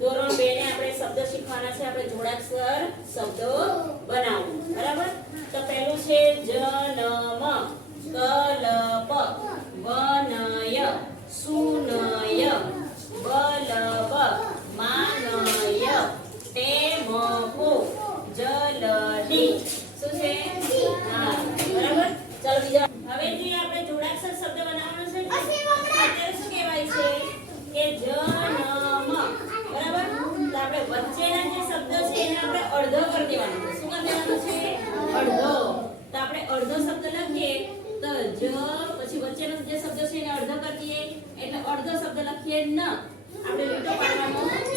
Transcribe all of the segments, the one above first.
ધોરણ 2 ને આપણે શબ્દ શીખવાના છે. આપણે જોડાક્ષર શબ્દો બનાવો. બરાબર? તો પહેલું છે જનમ, કલપ, વનય, સુનય, બલબ, માનય, ટેમપો, જલદી. શું છે? હા, બરાબર. ચાલો બીજા. હવે જે આપણે જોડાક્ષર શબ્દ બનાવવાનો છે અત્યારે શું કહેવાય છે કે જનમ. બરાબર? તો આપણે વચ્ચેના જે શબ્દો છે એને આપણે અડધો કરી દેવાનો છે. શું કરી દેવાનો છે? અડધો. તો આપણે અડધો શબ્દ લખીએ તો જ, પછી વચ્ચેનો જે શબ્દ છે એને અડધો કરી દઈએ એટલે અડધો શબ્દ લખીએ ન. આપણે લીટો પાડવાનો નહીં.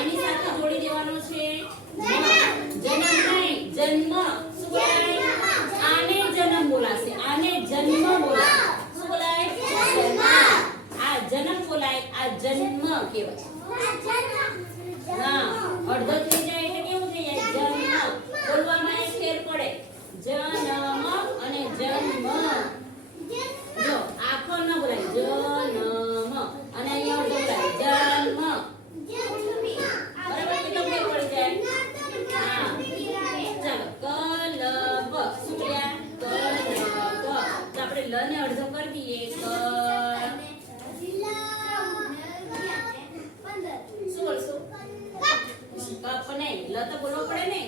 એની સાથે જોડી દેવાનો છે જન્મ નહીં, જન્મ. શું બોલાય? આને જન્મ બોલાશે. આને જન્મ બોલાય. શું બોલાય? જન્મ. આ જન્મ બોલાય, આ જન્મ કહેવાય. હા, અડધો થઈ જાય એટલે કેવું થઈ જાય? જન્મ. બોલવામાં એક ફેર પડે. જન્મ અને જન્મ. જો આખો ન બોલાય, જન્મ, અને અહીંયા અડધો બોલાય, જન્મ. બરાબર? કેટલો ફેર પડી જાય? હા. ચાલો કલપ. શું બોલ્યા? કલપ. તો આપણે લ ને અડધો કરી દઈએ. શું બોલશું? કપ નહીં, લ તો બોલવો પડે ને.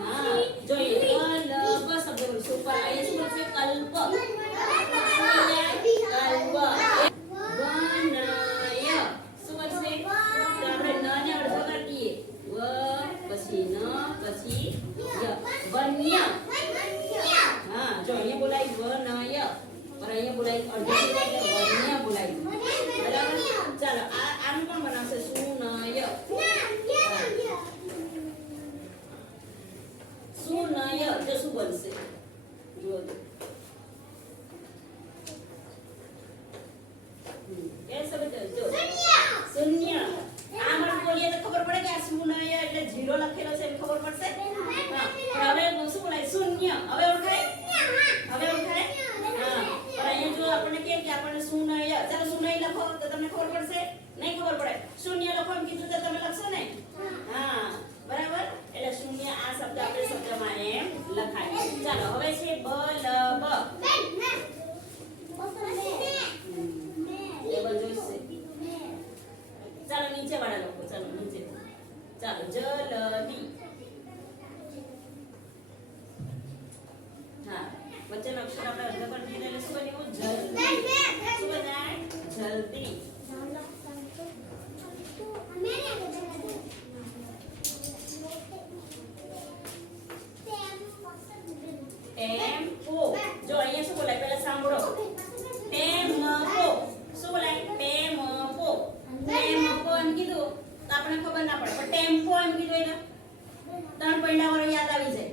હા, જોઈએ. કલપ શબ્દ બોલશું. ઉપર અહીંયા શું બોલશે? કલ્પ. કલ્પ. વનય. શું બોલશે? તો આપણે ન ને અડધો કરી દઈએ. વ પછી ન પછી ય. વન્ય. હા, જો અહીંયા બોલાય વનય, પર અહીંયા બોલાય અડધો એટલે વન્ય બોલાય. બરાબર? ચાલો આનું પણ બનાવશે. સુનય. સુનય તો શું બનશે? જુઓ તો. એ સમજો. જો શૂન્ય. આ મને બોલીએ તો ખબર પડે કે આ સુનય એટલે જીરો લખેલો છે એમ ખબર પડશે. હા, હવે શું બોલાય? શૂન્ય. હવે ઓળખાય? હવે ઓળખાય? હા. પણ અહીંયા જો આપણને કહે કે આપણને સુનય, ચાલો સુનય લખો તો તમને ખબર પડશે? નહીં ખબર પડે. શૂન્ય લખો એમ કીધું તો તમે લખશો ને? હા, બરાબર. એટલે શૂન્ય આ શબ્દ આપણે શબ્દમાં એમ લખાય. ચાલો હવે છે બલબ. ટેબલ જોઈશે. ચાલો નીચે વાળા લોકો. ચાલો નીચે. ચાલો જલદી. હા, વચ્ચેનો અક્ષર આપણે અડધો કરી દઈએ એટલે શું બન્યું? જલ્દી. શું બન્યા? જલ્દી. ટેમ્પો. જો અહીંયા શું બોલાય? પહેલા સાંભળો. ટેમ્પો. શું બોલાય? ટેમ્પો. ટેમ્પો એમ કીધું તો આપણે ખબર ના પડે, પણ ટેમ્પો એમ કીધું એટલે ત્રણ પૈડા વાળો યાદ આવી જાય.